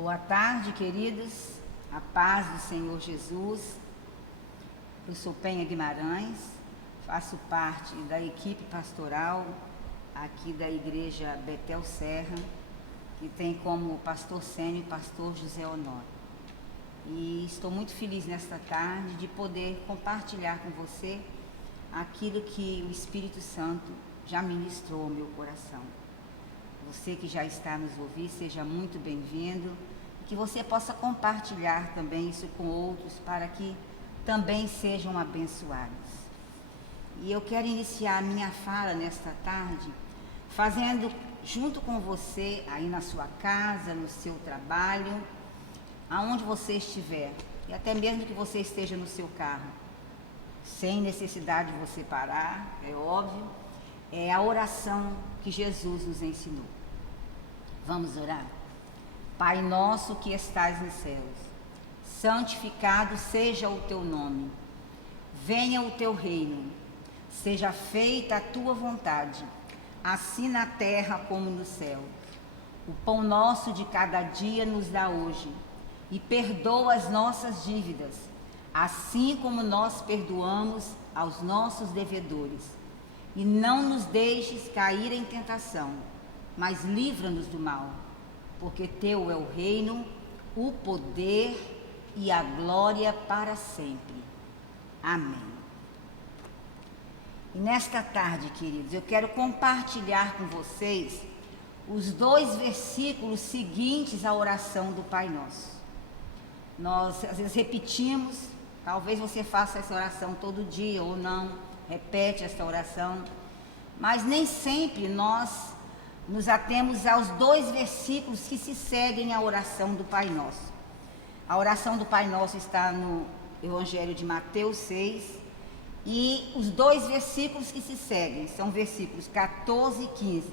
Boa tarde, queridos. A paz do Senhor Jesus. Eu sou Penha Guimarães, faço parte da equipe pastoral aqui da Igreja Betel Serra, que tem como pastor sênior o pastor José Honório. E estou muito feliz nesta tarde de poder compartilhar com você aquilo que o Espírito Santo já ministrou ao meu coração. Você que já está nos ouvindo, seja muito bem-vindo, e que você possa compartilhar também isso com outros, para que também sejam abençoados. E eu quero iniciar a minha fala nesta tarde, fazendo junto com você, aí na sua casa, no seu trabalho, aonde você estiver, e até mesmo que você esteja no seu carro, sem necessidade de você parar, é óbvio, é a oração que Jesus nos ensinou. Vamos orar? Pai nosso que estais nos céus, santificado seja o teu nome. Venha o teu reino. Seja feita a tua vontade, assim na terra como no céu. O pão nosso de cada dia nos dá hoje. E perdoa as nossas dívidas, assim como nós perdoamos aos nossos devedores. E não nos deixes cair em tentação, mas livra-nos do mal, porque teu é o reino, o poder e a glória para sempre. Amém. E nesta tarde, queridos, eu quero compartilhar com vocês os 2 versículos seguintes à oração do Pai Nosso. Nós, às vezes, repetimos, talvez você faça essa oração todo dia ou não, repete essa oração, mas nem sempre nós nos atemos aos 2 versículos que se seguem à oração do Pai Nosso. A oração do Pai Nosso está no Evangelho de Mateus 6, e os 2 versículos que se seguem são versículos 14 e 15.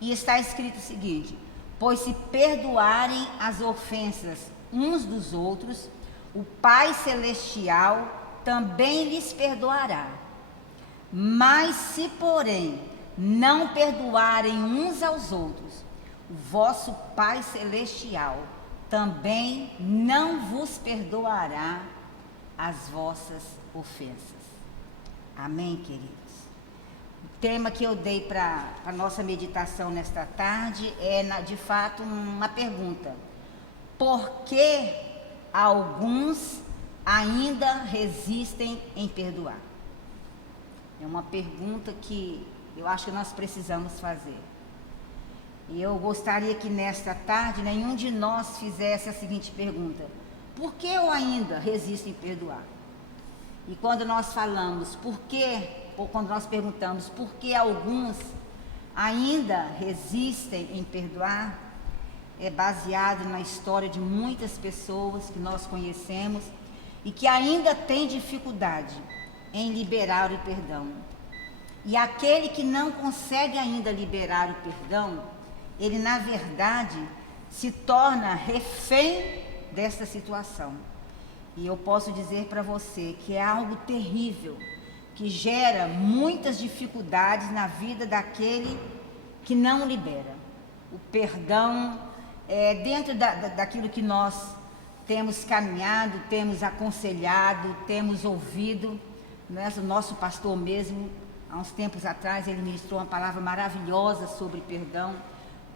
E está escrito o seguinte: pois se perdoarem as ofensas uns dos outros, o Pai Celestial também lhes perdoará. Mas se, porém, não perdoarem uns aos outros, o vosso Pai Celestial também não vos perdoará as vossas ofensas. Amém, queridos? O tema que eu dei para a nossa meditação nesta tarde é, de fato, uma pergunta. Por que alguns ainda resistem em perdoar? É uma pergunta que eu acho que nós precisamos fazer. E eu gostaria que nesta tarde nenhum de nós fizesse a seguinte pergunta: por que eu ainda resisto em perdoar? E quando nós falamos por que, ou quando nós perguntamos por que alguns ainda resistem em perdoar, é baseado na história de muitas pessoas que nós conhecemos e que ainda têm dificuldade em liberar o perdão. E aquele que não consegue ainda liberar o perdão, ele na verdade se torna refém dessa situação. E eu posso dizer para você que é algo terrível, que gera muitas dificuldades na vida daquele que não libera. O perdão é dentro daquilo que nós temos caminhado, temos aconselhado, temos ouvido. O nosso pastor mesmo, há uns tempos atrás, ele ministrou uma palavra maravilhosa sobre perdão.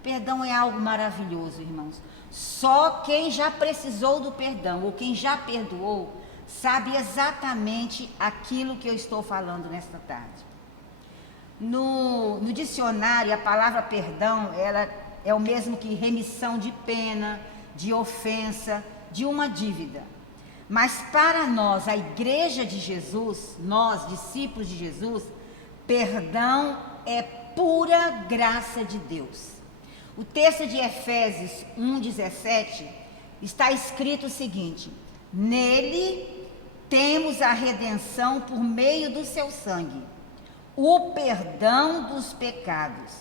Perdão é algo maravilhoso, irmãos. Só quem já precisou do perdão, ou quem já perdoou, sabe exatamente aquilo que eu estou falando nesta tarde. No dicionário, a palavra perdão, ela é o mesmo que remissão de pena, de ofensa, de uma dívida. Mas para nós, a Igreja de Jesus, nós, discípulos de Jesus, perdão é pura graça de Deus. O texto de Efésios 1,17 está escrito o seguinte: nele temos a redenção por meio do seu sangue, o perdão dos pecados,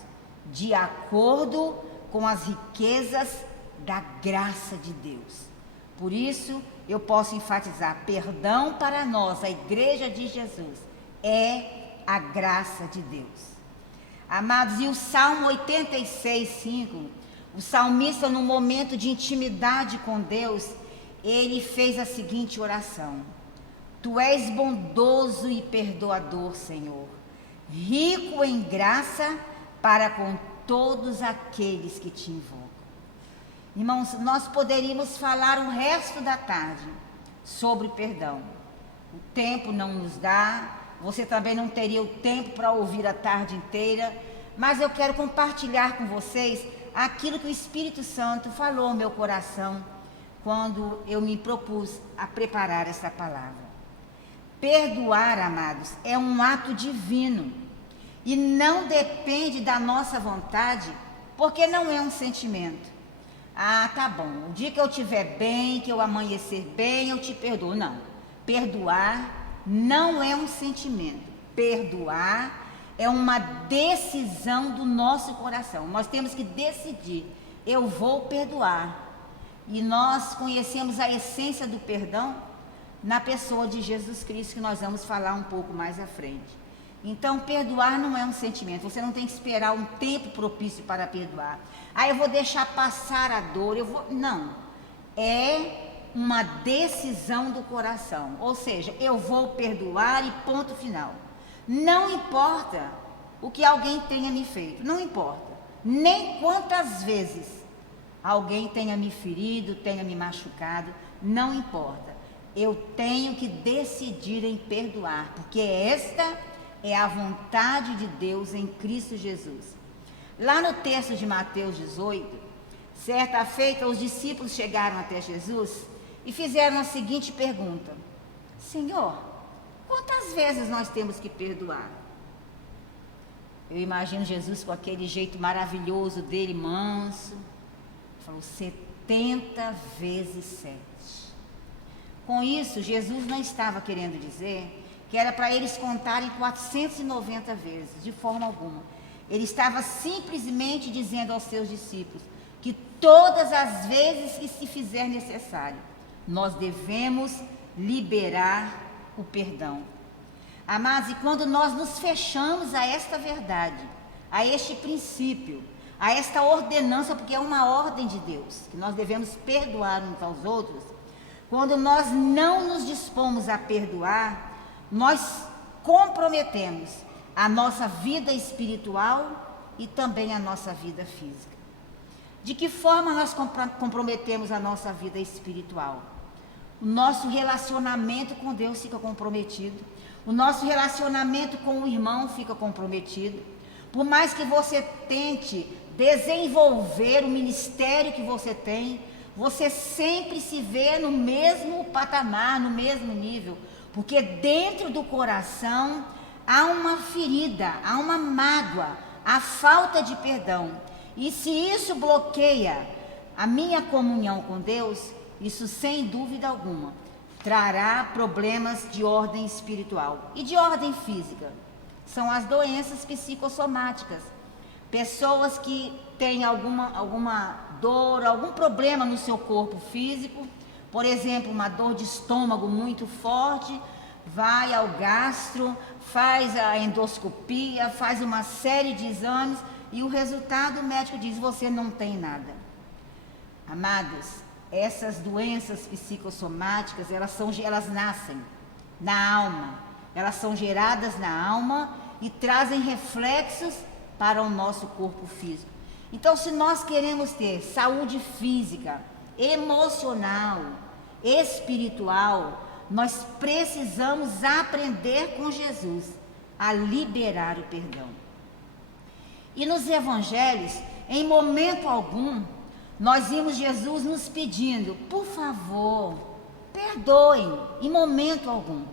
de acordo com as riquezas da graça de Deus. Por isso, eu posso enfatizar: perdão para nós, a Igreja de Jesus, é a graça de Deus. Amados, e o Salmo 86:5, O salmista, num momento de intimidade com Deus, ele fez a seguinte oração: Tu és bondoso e perdoador, Senhor, rico em graça para com todos aqueles que te invocam. Irmãos, nós poderíamos falar o resto da tarde sobre perdão. O tempo não nos dá, você também não teria o tempo para ouvir a tarde inteira, mas eu quero compartilhar com vocês aquilo que o Espírito Santo falou no meu coração quando eu me propus a preparar essa palavra. Perdoar, amados, é um ato divino e não depende da nossa vontade, porque não é um sentimento. Ah, tá bom, o dia que eu estiver bem, que eu amanhecer bem, eu te perdoo. Não, perdoar não é um sentimento. Perdoar é uma decisão do nosso coração. Nós temos que decidir, eu vou perdoar. E nós conhecemos a essência do perdão na pessoa de Jesus Cristo, que nós vamos falar um pouco mais à frente. Então, perdoar não é um sentimento. Você não tem que esperar um tempo propício para perdoar. Ah, eu vou deixar passar a dor, Não. É uma decisão do coração. Ou seja, eu vou perdoar e ponto final. Não importa o que alguém tenha me feito. Não importa. Nem quantas vezes alguém tenha me ferido, tenha me machucado. Não importa. Eu tenho que decidir em perdoar, porque esta é a vontade de Deus em Cristo Jesus. Lá no texto de Mateus 18, certa feita os discípulos chegaram até Jesus e fizeram a seguinte pergunta: Senhor, quantas vezes nós temos que perdoar? Eu imagino Jesus com aquele jeito maravilhoso dele, manso, falou 70 vezes 7. Com isso, Jesus não estava querendo dizer que era para eles contarem 490 vezes, de forma alguma. Ele estava simplesmente dizendo aos seus discípulos que todas as vezes que se fizer necessário, nós devemos liberar o perdão. Amados, e quando nós nos fechamos a esta verdade, a este princípio, a esta ordenança, porque é uma ordem de Deus, que nós devemos perdoar uns aos outros, quando nós não nos dispomos a perdoar, nós comprometemos a nossa vida espiritual e também a nossa vida física. De que forma nós comprometemos a nossa vida espiritual? O nosso relacionamento com Deus fica comprometido. O nosso relacionamento com o irmão fica comprometido. Por mais que você tente desenvolver o ministério que você tem, você sempre se vê no mesmo patamar, no mesmo nível, porque dentro do coração há uma ferida, há uma mágoa, há falta de perdão. E se isso bloqueia a minha comunhão com Deus, isso sem dúvida alguma trará problemas de ordem espiritual e de ordem física. São as doenças psicossomáticas. Pessoas que têm alguma dor, algum problema no seu corpo físico, por exemplo, uma dor de estômago muito forte, vai ao gastro, faz a endoscopia, faz uma série de exames e o resultado, o médico diz: você não tem nada. Amados, essas doenças psicossomáticas, elas nascem na alma, elas são geradas na alma e trazem reflexos para o nosso corpo físico. Então, se nós queremos ter saúde física, emocional, espiritual, nós precisamos aprender com Jesus a liberar o perdão. E nos evangelhos, em momento algum, nós vimos Jesus nos pedindo: por favor, perdoem, em momento algum.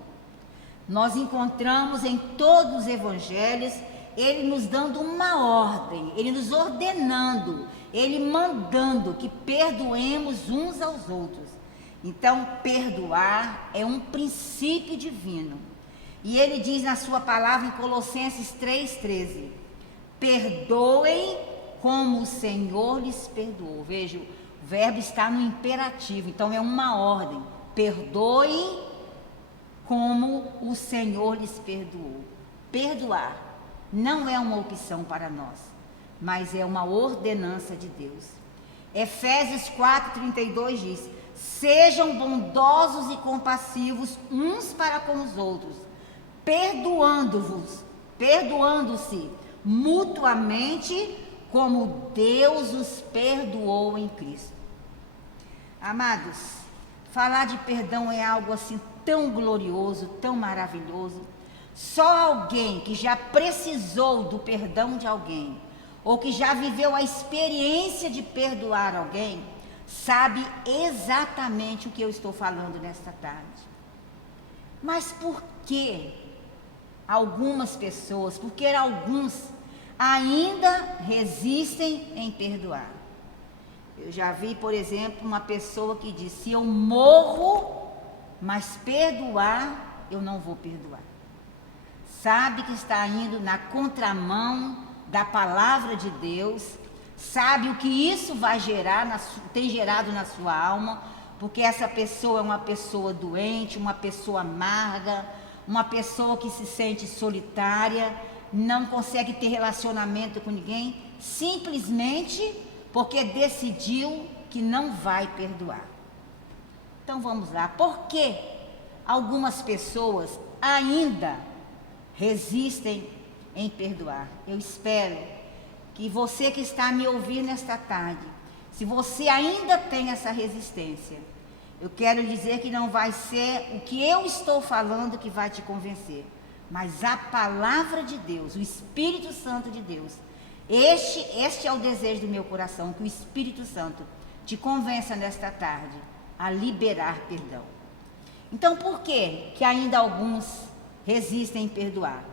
Nós encontramos em todos os evangelhos ele nos dando uma ordem, ele nos ordenando, ele mandando que perdoemos uns aos outros. Então, perdoar é um princípio divino. E ele diz na sua palavra em Colossenses 3,13: perdoem como o Senhor lhes perdoou. Veja, o verbo está no imperativo, então é uma ordem. Perdoem como o Senhor lhes perdoou. Perdoar não é uma opção para nós, mas é uma ordenança de Deus. Efésios 4:32 diz: sejam bondosos e compassivos uns para com os outros, perdoando-se mutuamente, como Deus os perdoou em Cristo. Amados, falar de perdão é algo assim tão glorioso, tão maravilhoso. Só alguém que já precisou do perdão de alguém, ou que já viveu a experiência de perdoar alguém, sabe exatamente o que eu estou falando nesta tarde. Mas por que algumas pessoas, porque alguns ainda resistem em perdoar? Eu já vi, por exemplo, uma pessoa que disse: eu morro, mas perdoar, eu não vou perdoar. Sabe que está indo na contramão da palavra de Deus, sabe o que isso vai gerar, tem gerado na sua alma, porque essa pessoa é uma pessoa doente, uma pessoa amarga, uma pessoa que se sente solitária, não consegue ter relacionamento com ninguém, simplesmente porque decidiu que não vai perdoar. Então vamos lá, por que algumas pessoas ainda resistem em perdoar? Eu espero que você que está me ouvindo nesta tarde, se você ainda tem essa resistência, eu quero dizer que não vai ser o que eu estou falando que vai te convencer, mas a palavra de Deus, o Espírito Santo de Deus. Este é o desejo do meu coração, que o Espírito Santo te convença nesta tarde a liberar perdão. Então, por que ainda alguns resistem em perdoar?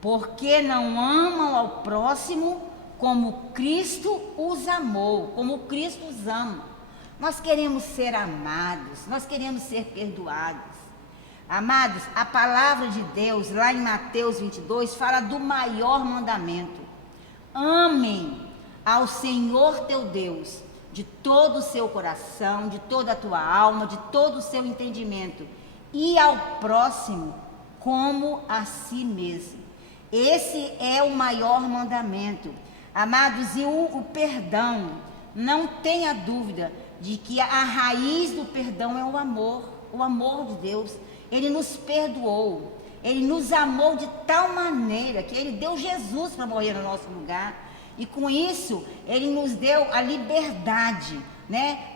Porque não amam ao próximo como Cristo os amou, como Cristo os ama. Nós queremos ser amados, nós queremos ser perdoados. Amados, a palavra de Deus, lá em Mateus 22, fala do maior mandamento: amem ao Senhor teu Deus de todo o seu coração, de toda a tua alma, de todo o seu entendimento, e ao próximo como a si mesmo. Esse é o maior mandamento. Amados, e o perdão, não tenha dúvida de que a raiz do perdão é o amor de Deus. Ele nos perdoou, Ele nos amou de tal maneira que Ele deu Jesus para morrer no nosso lugar, e com isso Ele nos deu a liberdade,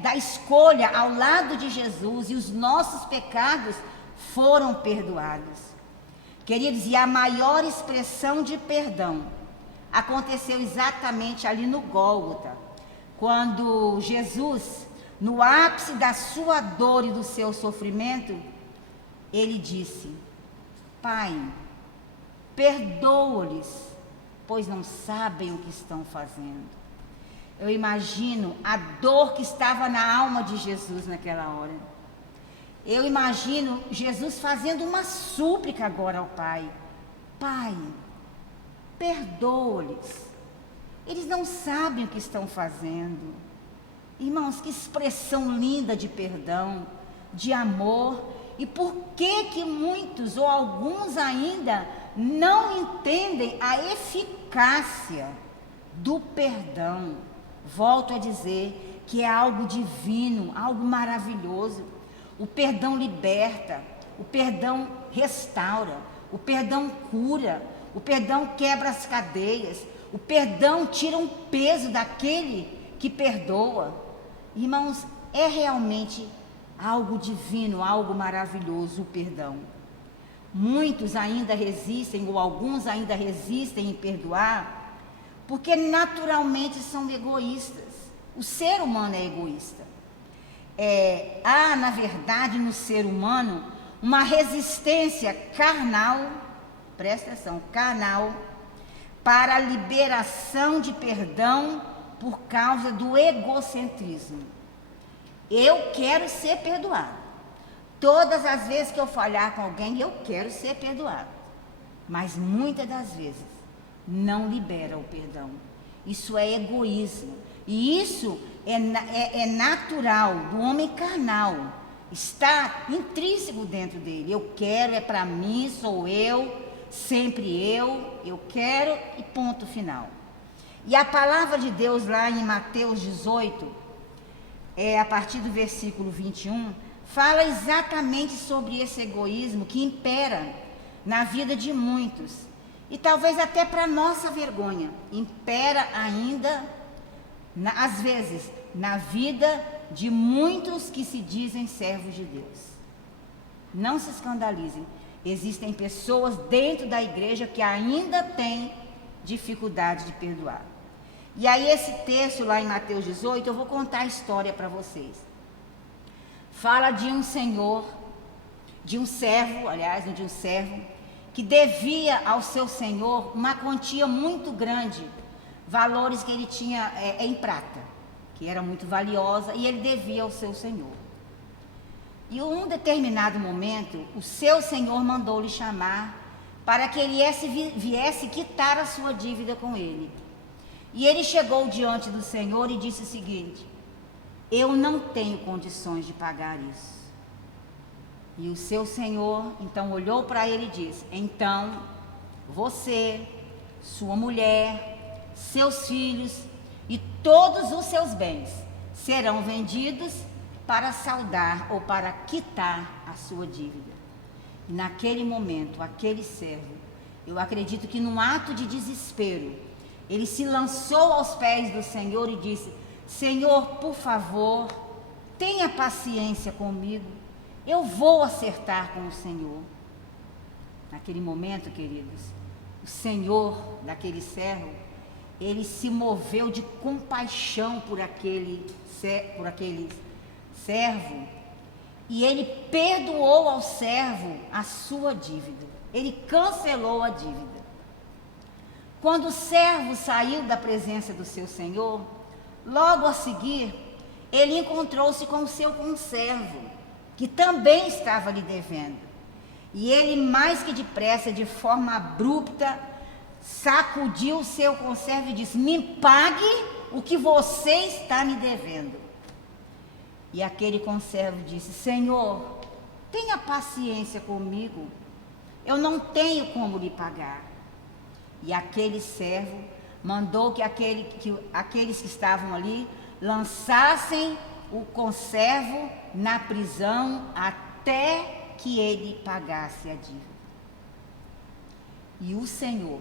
da escolha ao lado de Jesus, e os nossos pecados foram perdoados. Queridos, e a maior expressão de perdão aconteceu exatamente ali no Gólgota, quando Jesus, no ápice da sua dor e do seu sofrimento, Ele disse: Pai, perdoa-lhes, pois não sabem o que estão fazendo. Eu imagino a dor que estava na alma de Jesus naquela hora. Eu imagino Jesus fazendo uma súplica agora ao Pai: Pai, perdoa-lhes, eles não sabem o que estão fazendo. Irmãos, que expressão linda de perdão, de amor. E por que muitos ou alguns ainda não entendem a eficácia do perdão? Volto a dizer que é algo divino, algo maravilhoso. O perdão liberta, o perdão restaura, o perdão cura, o perdão quebra as cadeias, o perdão tira um peso daquele que perdoa. Irmãos, é realmente algo divino, algo maravilhoso o perdão. Muitos ainda resistem, ou alguns ainda resistem em perdoar, porque naturalmente são egoístas. O ser humano é egoísta. Há, na verdade, no ser humano, uma resistência carnal, presta atenção, carnal, para a liberação de perdão por causa do egocentrismo. Eu quero ser perdoado. Todas as vezes que eu falhar com alguém, eu quero ser perdoado. Mas muitas das vezes não libera o perdão. Isso é egoísmo. E isso é natural do homem carnal. Está intrínseco dentro dele. Eu quero, é para mim, sou eu, sempre eu quero e ponto final. E a palavra de Deus lá em Mateus 18, a partir do versículo 21, fala exatamente sobre esse egoísmo que impera na vida de muitos. E talvez até para nossa vergonha, impera ainda, às vezes, na vida de muitos que se dizem servos de Deus. Não se escandalizem, existem pessoas dentro da igreja que ainda têm dificuldade de perdoar. E aí esse texto lá em Mateus 18, eu vou contar a história para vocês. Fala de um senhor, de um servo, que devia ao seu senhor uma quantia muito grande, valores que ele tinha em prata, que era muito valiosa, e ele devia ao seu senhor. E em um determinado momento, o seu senhor mandou-lhe chamar para que ele viesse quitar a sua dívida com ele. E ele chegou diante do Senhor e disse o seguinte: eu não tenho condições de pagar isso. E o seu Senhor então olhou para ele e disse: então você, sua mulher, seus filhos e todos os seus bens serão vendidos para saldar ou para quitar a sua dívida. E naquele momento, aquele servo, eu acredito que num ato de desespero, ele se lançou aos pés do Senhor e disse: Senhor, por favor, tenha paciência comigo, eu vou acertar com o Senhor. Naquele momento, queridos, o Senhor daquele servo, ele se moveu de compaixão por aquele servo, e ele perdoou ao servo a sua dívida, ele cancelou a dívida. Quando o servo saiu da presença do seu senhor, logo a seguir, ele encontrou-se com o seu conservo, que também estava lhe devendo. E ele, mais que depressa, de forma abrupta, sacudiu o seu conservo e disse: me pague o que você está me devendo. E aquele conservo disse: Senhor, tenha paciência comigo, eu não tenho como lhe pagar. E aquele servo mandou que aqueles que estavam ali lançassem o conservo na prisão até que ele pagasse a dívida. E o Senhor,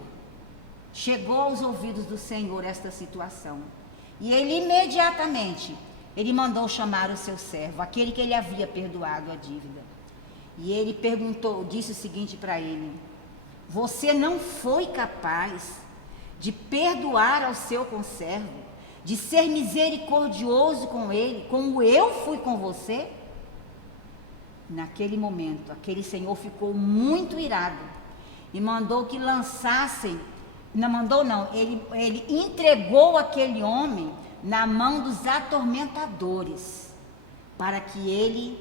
chegou aos ouvidos do Senhor esta situação, e ele imediatamente, ele mandou chamar o seu servo, aquele que ele havia perdoado a dívida. E ele disse o seguinte para ele: você não foi capaz de perdoar ao seu conservo, de ser misericordioso com ele, como eu fui com você? Naquele momento, aquele senhor ficou muito irado e mandou que lançassem, ele entregou aquele homem na mão dos atormentadores, para que ele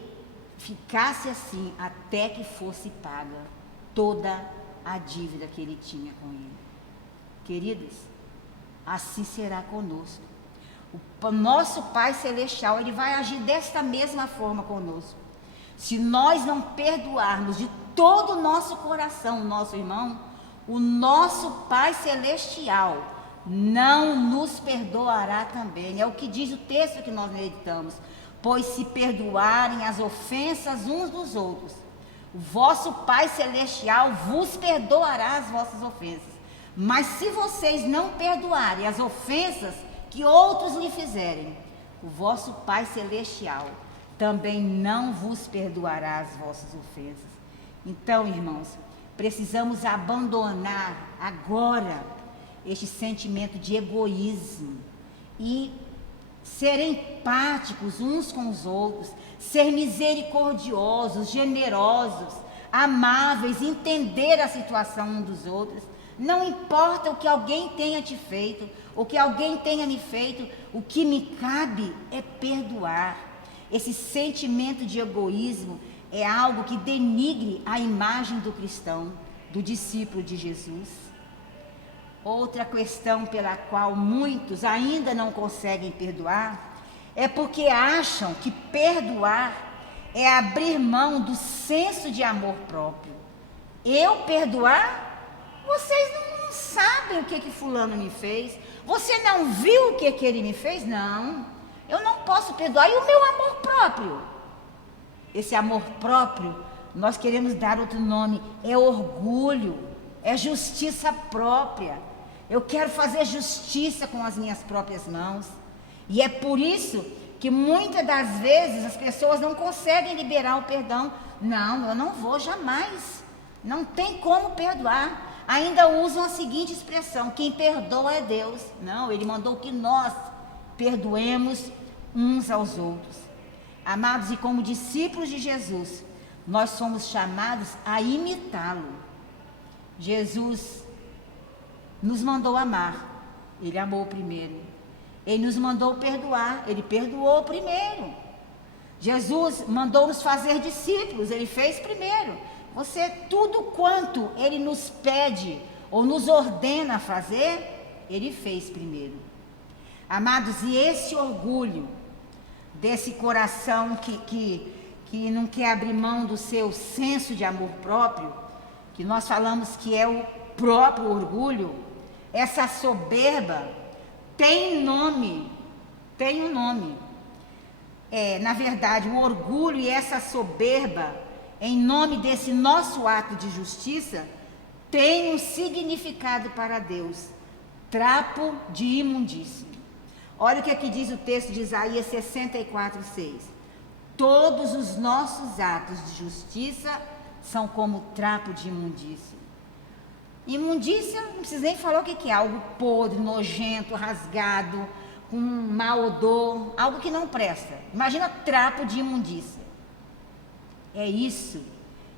ficasse assim até que fosse paga toda a dívida que ele tinha com ele. Queridos, assim será conosco. O nosso Pai Celestial, ele vai agir desta mesma forma conosco. Se nós não perdoarmos de todo o nosso coração o nosso irmão, o nosso Pai Celestial não nos perdoará também. É o que diz o texto que nós meditamos: pois se perdoarem as ofensas uns dos outros, o vosso Pai Celestial vos perdoará as vossas ofensas. Mas se vocês não perdoarem as ofensas que outros lhe fizerem, o vosso Pai Celestial também não vos perdoará as vossas ofensas. Então, irmãos, precisamos abandonar agora este sentimento de egoísmo e ser empáticos uns com os outros, ser misericordiosos, generosos, amáveis, entender a situação uns dos outros. Não importa o que alguém tenha te feito, o que alguém tenha me feito, o que me cabe é perdoar. Esse sentimento de egoísmo é algo que denigre a imagem do cristão, do discípulo de Jesus. Outra questão pela qual muitos ainda não conseguem perdoar é porque acham que perdoar é abrir mão do senso de amor próprio. Eu perdoar? Vocês não sabem o que fulano me fez. Você não viu o que ele me fez? Não. Eu não posso posso perdoar. E o meu amor próprio? Esse amor próprio, nós queremos dar outro nome, é orgulho, é justiça própria. Eu quero fazer justiça com as minhas próprias mãos. E é por isso que muitas das vezes as pessoas não conseguem liberar o perdão. Não, eu não vou jamais. Não tem como perdoar. Ainda usam a seguinte expressão: quem perdoa é Deus. Não, Ele mandou que nós perdoemos uns aos outros. Amados, e como discípulos de Jesus, nós somos chamados a imitá-lo. Jesus nos mandou amar, Ele amou primeiro. Ele nos mandou perdoar, Ele perdoou primeiro. Jesus mandou nos fazer discípulos, Ele fez primeiro. Você, tudo quanto Ele nos pede ou nos ordena fazer, Ele fez primeiro. Amados, e esse orgulho desse coração que não quer abrir mão do seu senso de amor próprio, que nós falamos que é o próprio orgulho, essa soberba, tem um nome. Na verdade, o orgulho e essa soberba, em nome desse nosso ato de justiça, tem um significado para Deus: trapo de imundície. Olha o que aqui diz o texto de Isaías 64:6. Todos os nossos atos de justiça são como trapo de imundície. Imundícia, não precisa nem falar o que é: algo podre, nojento, rasgado, com um mau odor, algo que não presta. Imagina trapo de imundícia. É isso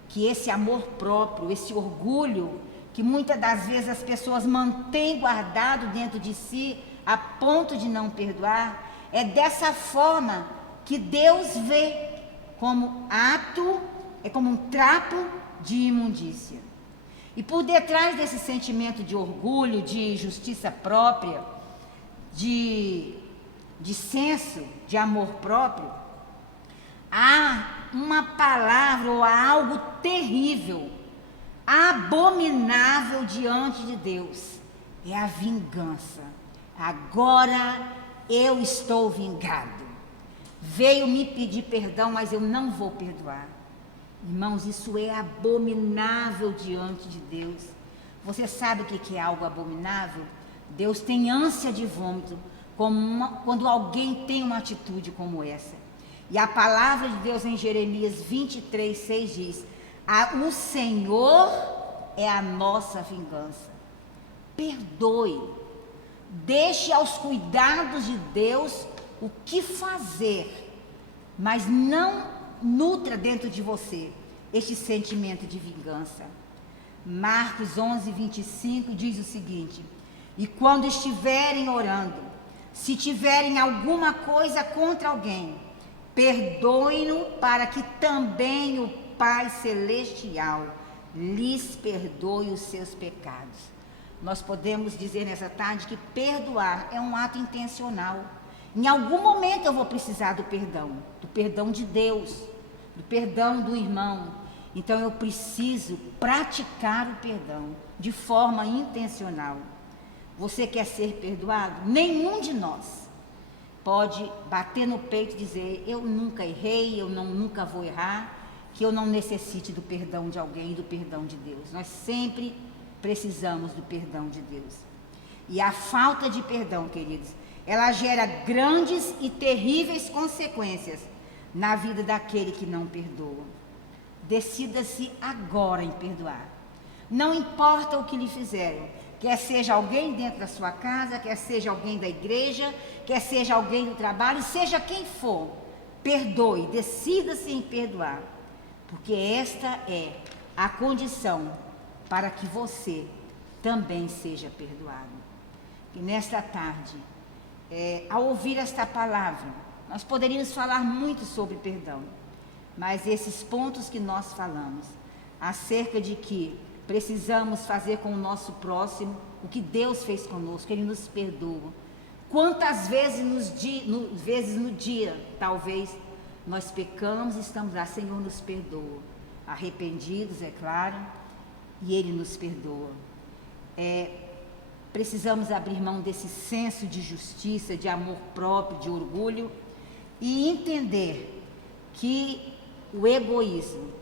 que esse amor próprio, esse orgulho, que muitas das vezes as pessoas mantêm guardado dentro de si, a ponto de não perdoar, é dessa forma que Deus vê como ato, é como um trapo de imundícia. E por detrás desse sentimento de orgulho, de justiça própria, de senso de amor próprio, há uma palavra ou há algo terrível, abominável diante de Deus: é a vingança. Agora eu estou vingado. Veio me pedir perdão, mas eu não vou perdoar. Irmãos, isso é abominável diante de Deus. Você sabe o que é algo abominável? Deus tem ânsia de vômito quando alguém tem uma atitude como essa. E a palavra de Deus em Jeremias 23:6 diz: o Senhor é a nossa vingança. Perdoe, deixe aos cuidados de Deus o que fazer, mas não nutra dentro de você este sentimento de vingança. Marcos 11:25 diz o seguinte: e quando estiverem orando, se tiverem alguma coisa contra alguém, perdoem-no, para que também o Pai Celestial lhes perdoe os seus pecados. Nós podemos dizer nessa tarde que perdoar é um ato intencional. Em algum momento eu vou precisar do perdão de Deus, do perdão do irmão. Então eu preciso praticar o perdão de forma intencional. Você quer ser perdoado? Nenhum de nós pode bater no peito e dizer: eu nunca errei, eu nunca vou errar, que eu não necessite do perdão de alguém, do perdão de Deus. Nós sempre precisamos do perdão de Deus. E a falta de perdão, queridos, ela gera grandes e terríveis consequências na vida daquele que não perdoa. Decida-se agora em perdoar. Não importa o que lhe fizeram, quer seja alguém dentro da sua casa, quer seja alguém da igreja, quer seja alguém do trabalho, seja quem for, perdoe, decida-se em perdoar, porque esta é a condição para que você também seja perdoado. E nesta tarde, ao ouvir esta palavra, nós poderíamos falar muito sobre perdão, mas esses pontos que nós falamos, acerca de que precisamos fazer com o nosso próximo o que Deus fez conosco, Ele nos perdoa. Quantas vezes no dia, talvez, nós pecamos e estamos lá: Senhor, nos perdoa. Arrependidos, é claro, e Ele nos perdoa. Precisamos abrir mão desse senso de justiça, de amor próprio, de orgulho, e entender que o egoísmo,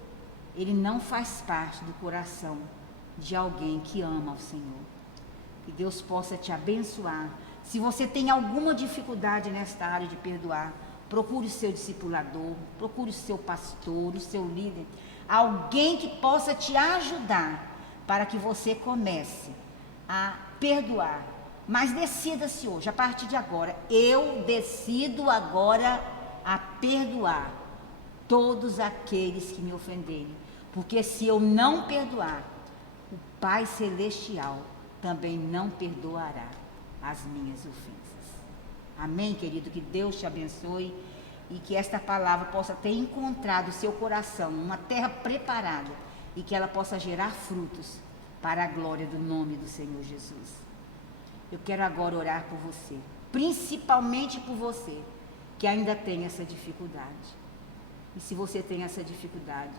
ele não faz parte do coração de alguém que ama o Senhor. Que Deus possa te abençoar. Se você tem alguma dificuldade nesta área de perdoar, procure o seu discipulador, procure o seu pastor, o seu líder, alguém que possa te ajudar para que você comece a perdoar. Mas decida-se hoje, a partir de agora, eu decido agora a perdoar todos aqueles que me ofenderem. Porque se eu não perdoar, o Pai Celestial também não perdoará as minhas ofensas. Amém, querido? Que Deus te abençoe e que esta palavra possa ter encontrado o seu coração, uma terra preparada, e que ela possa gerar frutos para a glória do nome do Senhor Jesus. Eu quero agora orar por você, principalmente por você que ainda tem essa dificuldade. E se você tem essa dificuldade,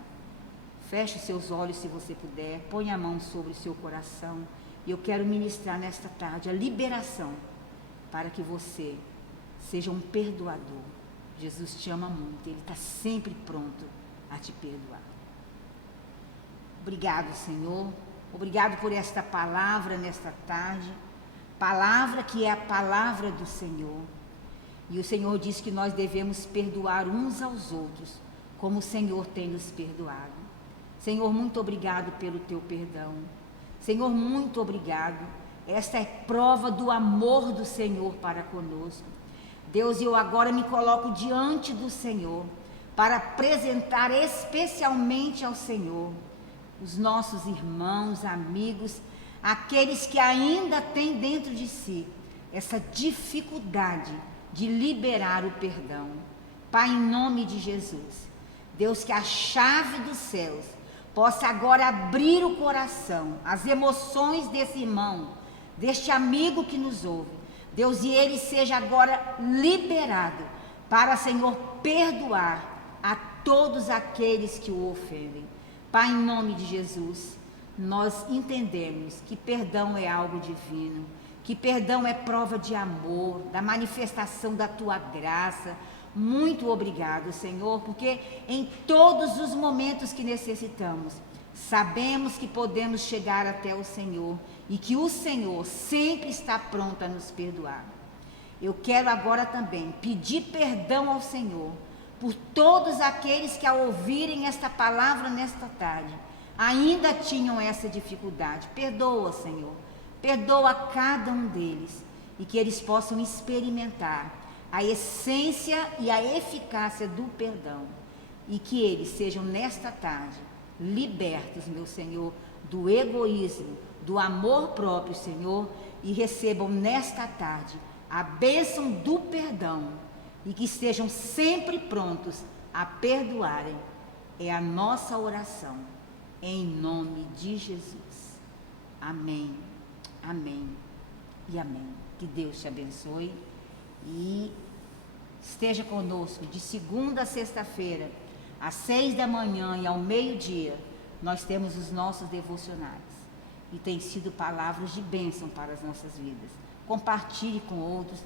feche os seus olhos se você puder, põe a mão sobre o seu coração. E eu quero ministrar nesta tarde a liberação para que você seja um perdoador. Jesus te ama muito, Ele está sempre pronto a te perdoar. Obrigado, Senhor. Obrigado por esta palavra nesta tarde. Palavra que é a palavra do Senhor. E o Senhor diz que nós devemos perdoar uns aos outros, como o Senhor tem nos perdoado. Senhor, muito obrigado pelo teu perdão. Senhor, muito obrigado. Esta é prova do amor do Senhor para conosco. Deus, eu agora me coloco diante do Senhor para apresentar especialmente ao Senhor os nossos irmãos, amigos, aqueles que ainda têm dentro de si essa dificuldade de liberar o perdão. Pai, em nome de Jesus, Deus, que a chave dos céus possa agora abrir o coração, as emoções desse irmão, deste amigo que nos ouve. Deus, e ele seja agora liberado para, Senhor, perdoar a todos aqueles que o ofendem. Pai, em nome de Jesus, nós entendemos que perdão é algo divino, que perdão é prova de amor, da manifestação da tua graça. Muito obrigado, Senhor, porque em todos os momentos que necessitamos, sabemos que podemos chegar até o Senhor e que o Senhor sempre está pronto a nos perdoar. Eu quero agora também pedir perdão ao Senhor por todos aqueles que, ao ouvirem esta palavra nesta tarde, ainda tinham essa dificuldade. Perdoa, Senhor, perdoa cada um deles e que eles possam experimentar a essência e a eficácia do perdão e que eles sejam nesta tarde libertos, meu Senhor, do egoísmo, do amor próprio, Senhor, e recebam nesta tarde a bênção do perdão e que estejam sempre prontos a perdoarem. É a nossa oração, em nome de Jesus. Amém, amém e amém. Que Deus te abençoe e esteja conosco de segunda a sexta-feira, às 6 da manhã e ao meio-dia. Nós temos os nossos devocionais e tem sido palavras de bênção para as nossas vidas. Compartilhe com outros,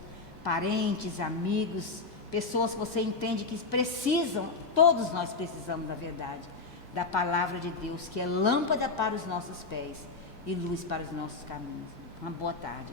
parentes, amigos, pessoas que você entende que precisam, todos nós precisamos, na verdade, da palavra de Deus, que é lâmpada para os nossos pés e luz para os nossos caminhos. Uma boa tarde.